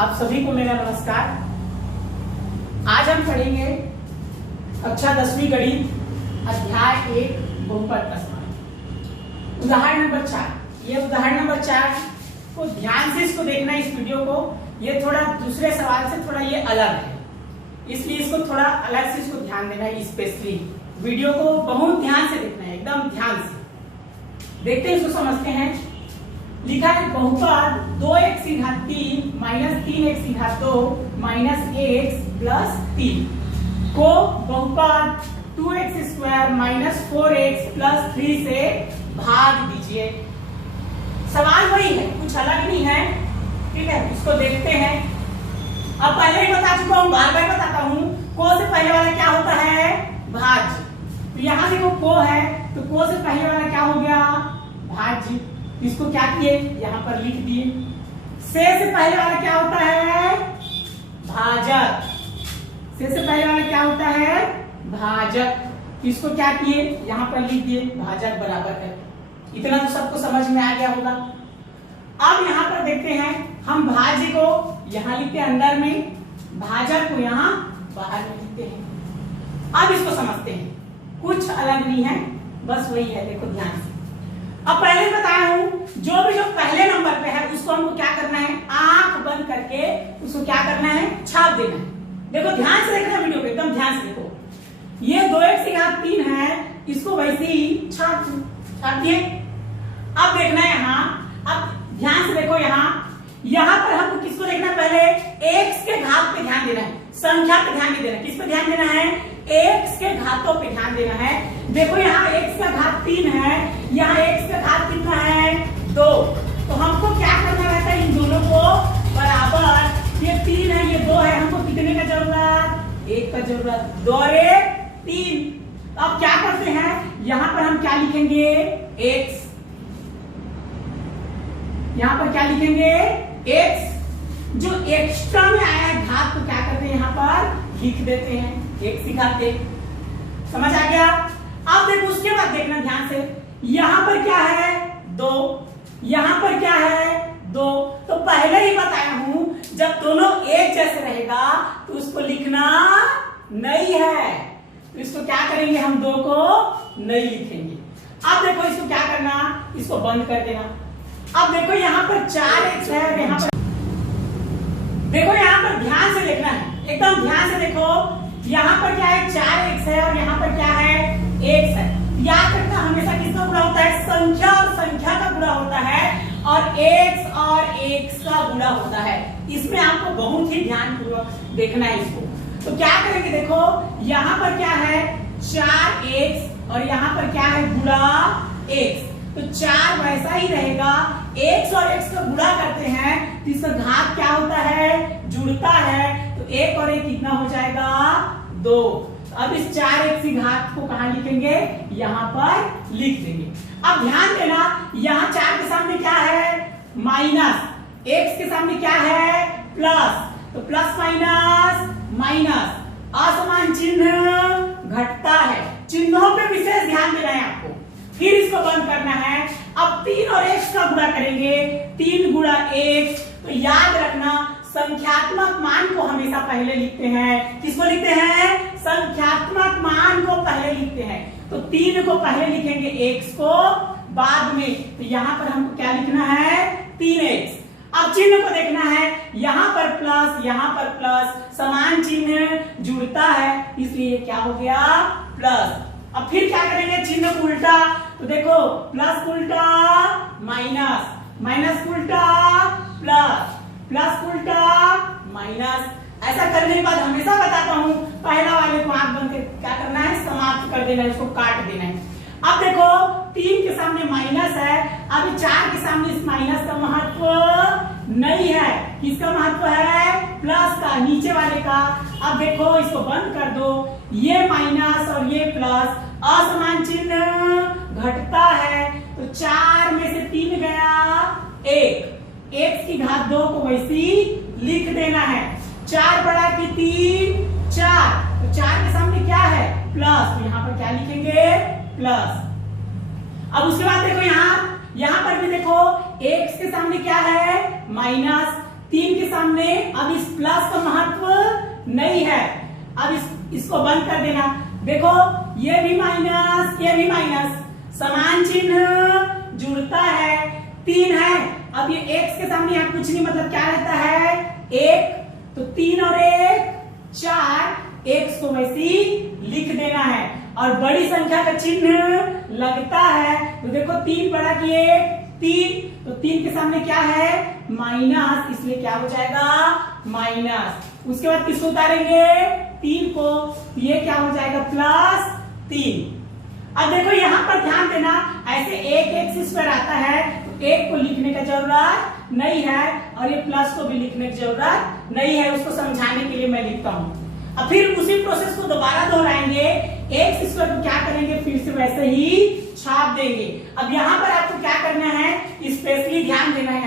आप सभी को मेरा नमस्कार। आज हम पढ़ेंगे कक्षा 10वीं गणित अध्याय 1 बहुपद का समान उदाहरण नंबर 4। ये उदाहरण नंबर 4 को ध्यान से इसको देखना है। इस वीडियो को ये थोड़ा दूसरे सवाल से थोड़ा ये अलग है, इसलिए इसको थोड़ा अलग से इसको ध्यान देना है। स्पेशली वीडियो को बहुत ध्यान से देखना है, एकदम ध्यान से देखते हैं, इसको समझते हैं। लिखा है बहुपद 2x की घात 3 माइनस 3x की घात 2 माइनस x प्लस 3 को बहुपद 2x square minus 4x plus 3 से भाग दीजिए। सवाल वही है, कुछ अलग नहीं है, ठीक है। इसको देखते हैं। अब पहले ही बता चुका हूं, बार बार बताता हूं। को से पहले वाला क्या होता है? भाज्य। तो यहां देखो को है, तो को से पहले वाला क्या हो गया? भाज्य। इसको क्या किए? यहाँ पर लिख दिए। से पहले वाला क्या होता है? भाजक। से पहले वाला क्या होता है? भाजक। इसको क्या किए? यहाँ पर लिख दिए, भाजक बराबर है। इतना तो सबको समझ में आ गया होगा। अब यहाँ पर देखते हैं, हम भाज्य को यहाँ लिखते हैं अंदर में, भाजक को यहाँ बाहर में लिखते हैं। अब इसको समझते हैं, कुछ अलग नहीं है, बस वही है। देखो ध्यान से। अब पहले बताया हूं, जो पहले नंबर पे है उसको हमको क्या करना है? आंख बंद करके उसको क्या करना है? छाप देना है। देखो ध्यान से देखना वीडियो को, एकदम ध्यान से देखो। ये 2x की घात 3 है, इसको वैसे ही छाप दिए। अब देखना है यहाँ, अब ध्यान से देखो यहाँ पर हमको किसको देखना है? पहले x के घात पे ध्यान देना है, संख्या पे ध्यान नहीं देना। किस पे ध्यान देना है? x के घातों पे ध्यान देना है। देखो यहाँ x का घात 3 है, यहाँ x का घात कितना है? 2। तो हमको क्या करना रहता है? इन दोनों को बराबर, ये 3 है, ये 2 है, हमको कितने का जरूरत? 1 का जरूरत। 2 और 1 3। अब क्या करते हैं? यहाँ पर हम क्या लिखेंगे? x। यहाँ पर क्या लिखेंगे? x। जो एक्स्ट्रा में आया है घात को क्या करते हैं? यहाँ पर लिख देते हैं, x की घात 1। समझ आ गया? अब देखो उसके बाद देखना ध्यान से, यहां पर क्या है? 2, यहां पर क्या है? 2। तो पहले ही बताया हूं, जब दोनों एक जैसे रहेगा तो उसको लिखना नहीं है। तो इसको क्या करेंगे? हम 2 को नहीं लिखेंगे। अब देखो इसको क्या करना? इसको बंद कर देना। अब देखो यहाँ पर 4x है और यहाँ पर देखो, यहाँ पर ध्यान से देखना है, एकदम ध्यान से देखो। यहाँ पर क्या है? 4x है और यहाँ पर क्या है? x है। याद रखना, हमेशा किसका गुणा होता है? संख्या और संख्या का गुणा होता है, और x और x का गुणा होता है। इसमें आपको बहुत ही ध्यानपूर्वक देखना है इसको। तो क्या करेंगे? देखो यहाँ पर क्या है? 4x और यहाँ पर क्या है? गुणा x। तो 4 वैसा ही रहेगा, x और x का गुणा करते हैं तो इसका घात क्या होता है? जुड़ता है। तो 1 और 1 कितना हो जाएगा? 2। अब इस 4x की घात को कहां लिखेंगे? यहाँ पर लिख देंगे। अब ध्यान देना, यहाँ 4 के सामने क्या है? माइनस, x के सामने क्या है? प्लस। तो प्लस माइनस माइनस, असमान चिन्ह घटता है। चिन्हों पे विशेष ध्यान देना है आपको। फिर इसको बंद करना है। अब 3 और x का गुणा करेंगे, 3 गुणा x। तो याद रखना, संख्यात्मक मान को हमेशा पहले लिखते हैं। किसको लिखते हैं? संख्यात्मक मान को पहले लिखते हैं। तो 3 को पहले लिखेंगे, x को बाद में। तो यहाँ पर हमको क्या लिखना है? 3x। अब चिन्ह को देखना है, यहाँ पर प्लस, यहाँ पर प्लस, समान चिन्ह जुड़ता है, इसलिए क्या हो गया? प्लस। अब फिर क्या करेंगे? चिन्ह को उल्टा। तो देखो, प्लस उल्टा माइनस, माइनस उल्टा प्लस, प्लस उल्टा माइनस। ऐसा करने के बाद हमेशा बताता हूं, पहला वाले को आंख बंद करके क्या करना है? समाप्त कर देना है, इसको काट देना है। अब देखो 3 के सामने माइनस है, अभी 4 के सामने इस माइनस का महत्व नहीं है। किसका महत्व है? प्लस का, नीचे वाले का। अब देखो इसको बंद कर दो, ये माइनस और ये प्लस, असमान चिन्ह घटता है। तो 4 में से 3 गया 1, x की घात 2 को वैसी लिख देना है। 4 बढ़ा के 3 4, तो 4 के सामने क्या है? प्लस। तो यहाँ पर क्या लिखेंगे? प्लस। अब उसके बाद देखो यहाँ पर भी देखो, x के सामने क्या है? माइनस, 3 के सामने अब इस प्लस का महत्व नहीं है। अब इसको बंद कर देना। देखो ये भी माइनस, ये भी माइनस, समान चिन्ह जुड़ता है, 3 है। अब ये x के सामने यहाँ कुछ नहीं, मतलब क्या रहता है 1, तो 3 और 1 4, x को वैसे ही लिख देना है और बड़ी संख्या का चिन्ह लगता है। तो देखो 3 बड़ा की 1 3, तो 3 के सामने क्या है माइनस, इसलिए क्या हो जाएगा माइनस। उसके बाद किसको उतारेंगे 3 को, तो ये क्या हो जाएगा +3। अब देखो यहाँ पर ध्यान देना, ऐसे एक एक्सिस पर आता है तो एक को लिखने का जरूरत नहीं है और ये प्लस को भी लिखने की जरूरत नहीं है, उसको समझाने के लिए मैं लिखता हूँ। अब फिर उसी प्रोसेस को दोबारा दोहराएंगे, एक्स स्क्वायर को क्या करेंगे फिर से वैसे ही छाप देंगे। अब यहाँ पर आपको क्या करना है, स्पेशली ध्यान देना है,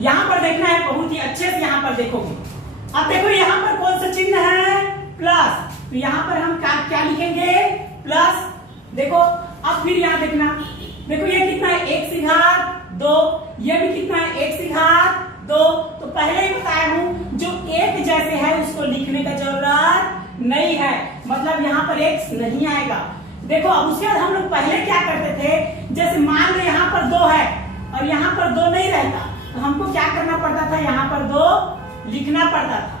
यहाँ पर देखना है, बहुत ही अच्छे से यहाँ पर देखोगे। अब देखो यहाँ पर कौन सा चिन्ह है प्लस, तो यहाँ पर हम क्या लिखेंगे प्लस। देखो अब फिर यहाँ देखना, देखो ये कितना है 1 की घात 2, ये भी कितना है 1 की घात 2। तो पहले ही बताया हूं जो एक जैसे है उसको लिखने का जरूरत नहीं है, मतलब यहाँ पर x नहीं आएगा। देखो अब उसके बाद हम लोग पहले क्या करते थे, जैसे मान लो यहाँ पर 2 है और यहाँ पर 2 नहीं रहता, तो हमको क्या करना पड़ता था, यहाँ पर 2 लिखना पड़ता था।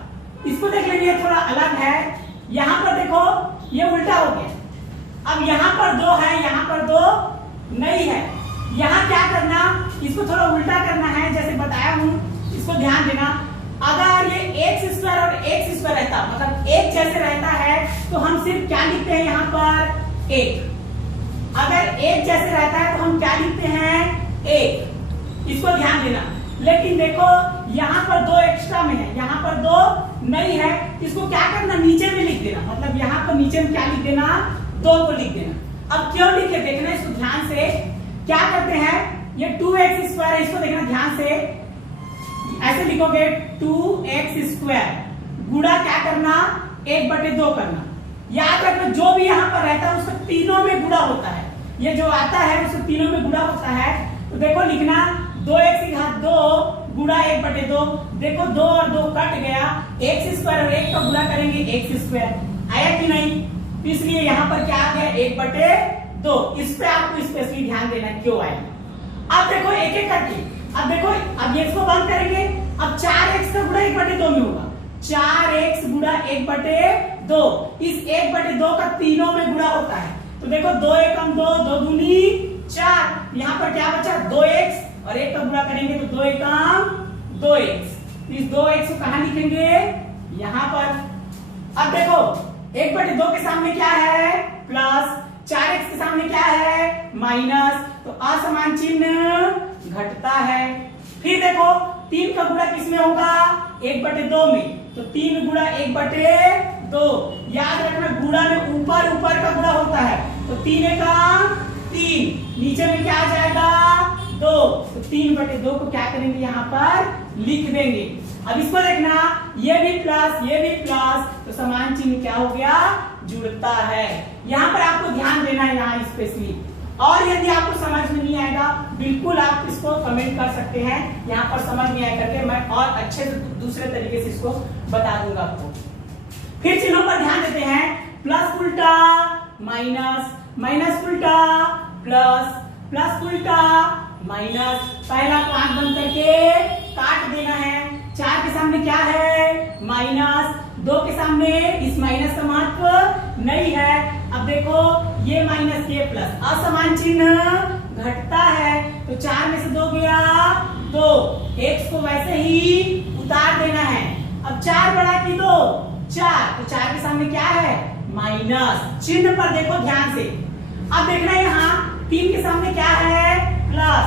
इसको देख लेंगे थोड़ा अलग है, यहाँ पर देखो ये उल्टा हो गया। अब यहाँ पर 2 है, यहाँ पर 2 नहीं है, यहाँ क्या करना, इसको थोड़ा उल्टा करना है, जैसे बताया हूँ, इसको ध्यान देना। अगर ये एक्स स्क्वायर और एक्स स्क्वायर रहता, मतलब एक जैसे रहता है, तो हम सिर्फ क्या लिखते हैं यहाँ पर 1। अगर एक जैसे रहता है तो हम क्या लिखते हैं 1, इसको ध्यान देना। लेकिन देखो यहाँ पर 2 एक्स्ट्रा में है, यहाँ पर 2 नहीं है, इसको क्या करना नीचे में लिख देना, मतलब यहाँ पर नीचे में क्या लिख देना 2 को लिख देना। अब क्यों लिखे देखना, इसको ध्यान से क्या करते हैं, ये 2x स्क्वायर है, इसको देखना ध्यान से, ऐसे लिखोगे 2x स्क्वायर, गुणा क्या करना 1/2 करना। याद रखना जो भी यहाँ पर रहता है उसको तीनों में गुणा होता है, ये जो आता है उसको तीनों में गुणा होता है। तो देखो लिखना 2x की घात 2 गुणा 1/2, देखो 2 और 2 कट गया, x स्क्वायर और 1 का गुणा करेंगे x स्क्वायर, आया कि नहीं, इसलिए यहाँ पर क्या आ गया 1/2। इस पे आपको स्पेशली ध्यान देना क्यों आया। अब देखो एक एक करके, अब देखो अब ये इसको बंद करेंगे, अब 4x का गुणा 1/2 में होगा, 4x गुणा 1/2, इस 1/2 का तीनों में गुणा होता है। तो देखो 2 एकम 2, 2 दूनी 4, यहाँ पर क्या बचा 2x और 1 का गुणा करेंगे तो 2 एकम 2x, इस 2x को कहाँ लिखेंगे यहाँ पर। अब देखो 1/2 के सामने क्या है प्लस, 4x के सामने क्या है माइनस, तो असमान चिन्ह घटता है। फिर देखो 3 का गुणा किसमें होगा 1/2 में, तो 3 गुणा 1/2, याद रखना गुणा में ऊपर ऊपर का गुणा होता है, तो 3 एकम 3, नीचे में क्या आ जाएगा 2, तो 3/2 को क्या करेंगे यहाँ पर लिख देंगे। अब इसको देखना, ये भी प्लस ये भी प्लस, तो समान चिन्ह क्या हो गया जुड़ता है। यहाँ पर आपको ध्यान देना है यहाँ स्पेशली, और यदि आपको समझ में नहीं आएगा बिल्कुल आप इसको कमेंट कर सकते हैं, यहाँ पर समझ नहीं आया करके मैं और अच्छे से दूसरे तरीके से इसको बता दूंगा आपको। फिर चिन्हों पर ध्यान देते हैं, प्लस उल्टा माइनस, माइनस उल्टा प्लस, प्लस उल्टा माइनस। पहला को आंख बंद करके काट देना है, 4 के सामने क्या है माइनस, 2 के सामने इस माइनस का महत्व नहीं है। अब देखो ये माइनस ये प्लस, असमान चिन्ह घटता है, तो 4 में से 2 गया 2, x को वैसे ही उतार देना है। अब 4 बड़ा की 2 4, तो 4 के सामने क्या है माइनस, चिन्ह पर देखो ध्यान से। अब देखना यहाँ 3 के सामने क्या है प्लस,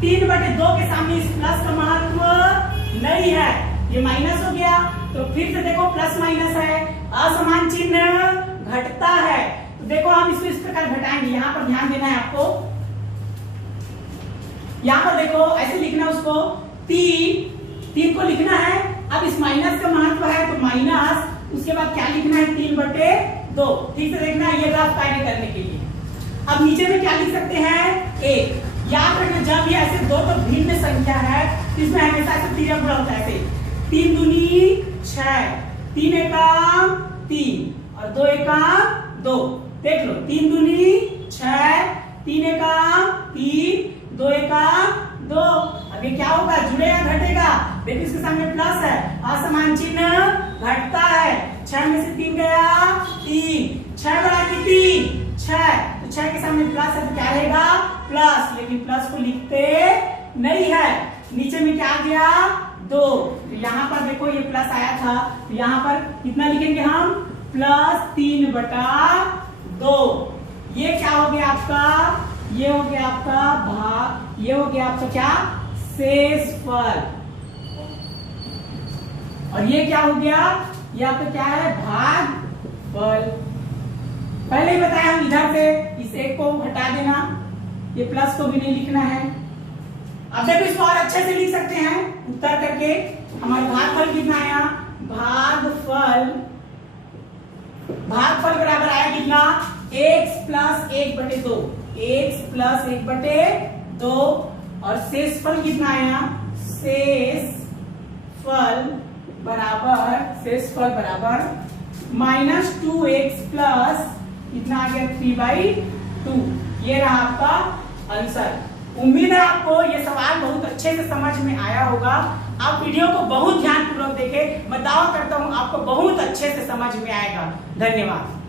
3/2 के सामने इस प्लस का महत्व नहीं है, ये माइनस हो गया, तो फिर से देखो प्लस माइनस है, असमान चिन्ह घटता है। तो देखो हम इसको इस प्रकार घटाएंगे, यहाँ पर ध्यान देना है आपको, यहाँ पर देखो ऐसे लिखना उसको 3 को लिखना है। अब इस माइनस का महत्व है तो माइनस, उसके बाद क्या लिखना है 3/2, ठीक से देखना है ये रफ कार्य करने के लिए। अब नीचे में क्या लिख सकते हैं 1, याद रखना जब ये ऐसे दो तो भिन्न संख्या है तो इसमें हमेशा से तिर्यक गुणा होता है। ऐसे 3 दूनी 6, 3 एकम 3 और 2 एकम 2। देख लो 3 दूनी 6, 3 एकम 3, 2 एकम 2। अब ये क्या होगा, जुड़ेगा घटेगा? देखिए इसके सामने प्लस है, असमान चिन्ह घटता है। 6 में से 3 गया 3, 6 बड़ा की 3 6, तो 6 के सामने प्लस है तो क्या रहेगा प्लस, लेकिन प्लस को लिखते नहीं है। नीचे में क्या आ गया 2, तो यहाँ पर देखो ये प्लस आया था तो यहाँ पर कितना लिखेंगे हम +3/2। ये क्या हो गया आपका, ये हो गया आपका भाग, ये हो गया आपका क्या शेषफल, और ये क्या हो गया, ये आपका क्या है भागफल। पहले ही बताया हम इधर से इस एक को हटा देना, ये प्लस को भी नहीं लिखना है। अब देखो इसको और अच्छे से लिख सकते हैं उत्तर करके। हमारा भागफल कितना आया, भागफल बराबर आया कितना x + 1/2, x + 1/2, और शेषफल कितना आया, शेषफल बराबर -2x प्लस कितना आ गया 3/2। ये रहा आपका आंसर। उम्मीद है आपको ये सवाल बहुत अच्छे से समझ में आया होगा। आप वीडियो को बहुत ध्यानपूर्वक देखें, मैं दावा करता हूं आपको बहुत अच्छे से समझ में आएगा। धन्यवाद।